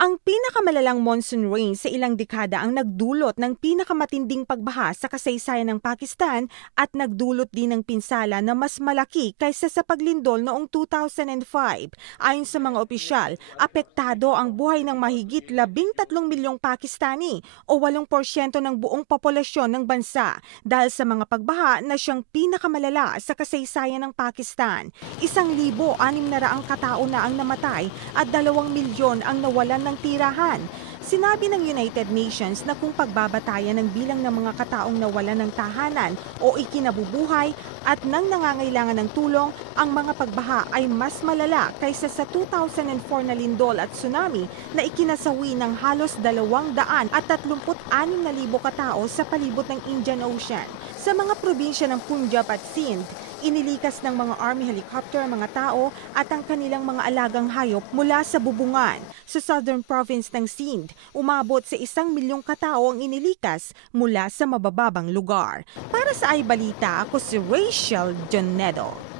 Ang pinakamalalang monsoon rain sa ilang dekada ang nagdulot ng pinakamatinding pagbaha sa kasaysayan ng Pakistan at nagdulot din ng pinsala na mas malaki kaysa sa paglindol noong 2005. Ayon sa mga opisyal, apektado ang buhay ng mahigit 13 milyong Pakistani o 8% ng buong populasyon ng bansa dahil sa mga pagbaha na siyang pinakamalala sa kasaysayan ng Pakistan. 1,600 katao na ang namatay at 2 milyon ang nawalan ng tirahan. Sinabi ng United Nations na kung pagbabatayan ng bilang ng mga kataong nawalan ng tahanan o ikinabubuhay at nang nangangailangan ng tulong, ang mga pagbaha ay mas malala kaysa sa 2004 na lindol at tsunami na ikinasawi ng halos 236,000 katao sa palibot ng Indian Ocean. Sa mga probinsya ng Punjab at Sindh, inilikas ng mga army helicopter ang mga tao at ang kanilang mga alagang hayop mula sa bubungan. Sa southern province ng Sindh, umabot sa 1 milyong katao ang inilikas mula sa mabababang lugar. Para sa iBalita, ako si Rachel Jonedo.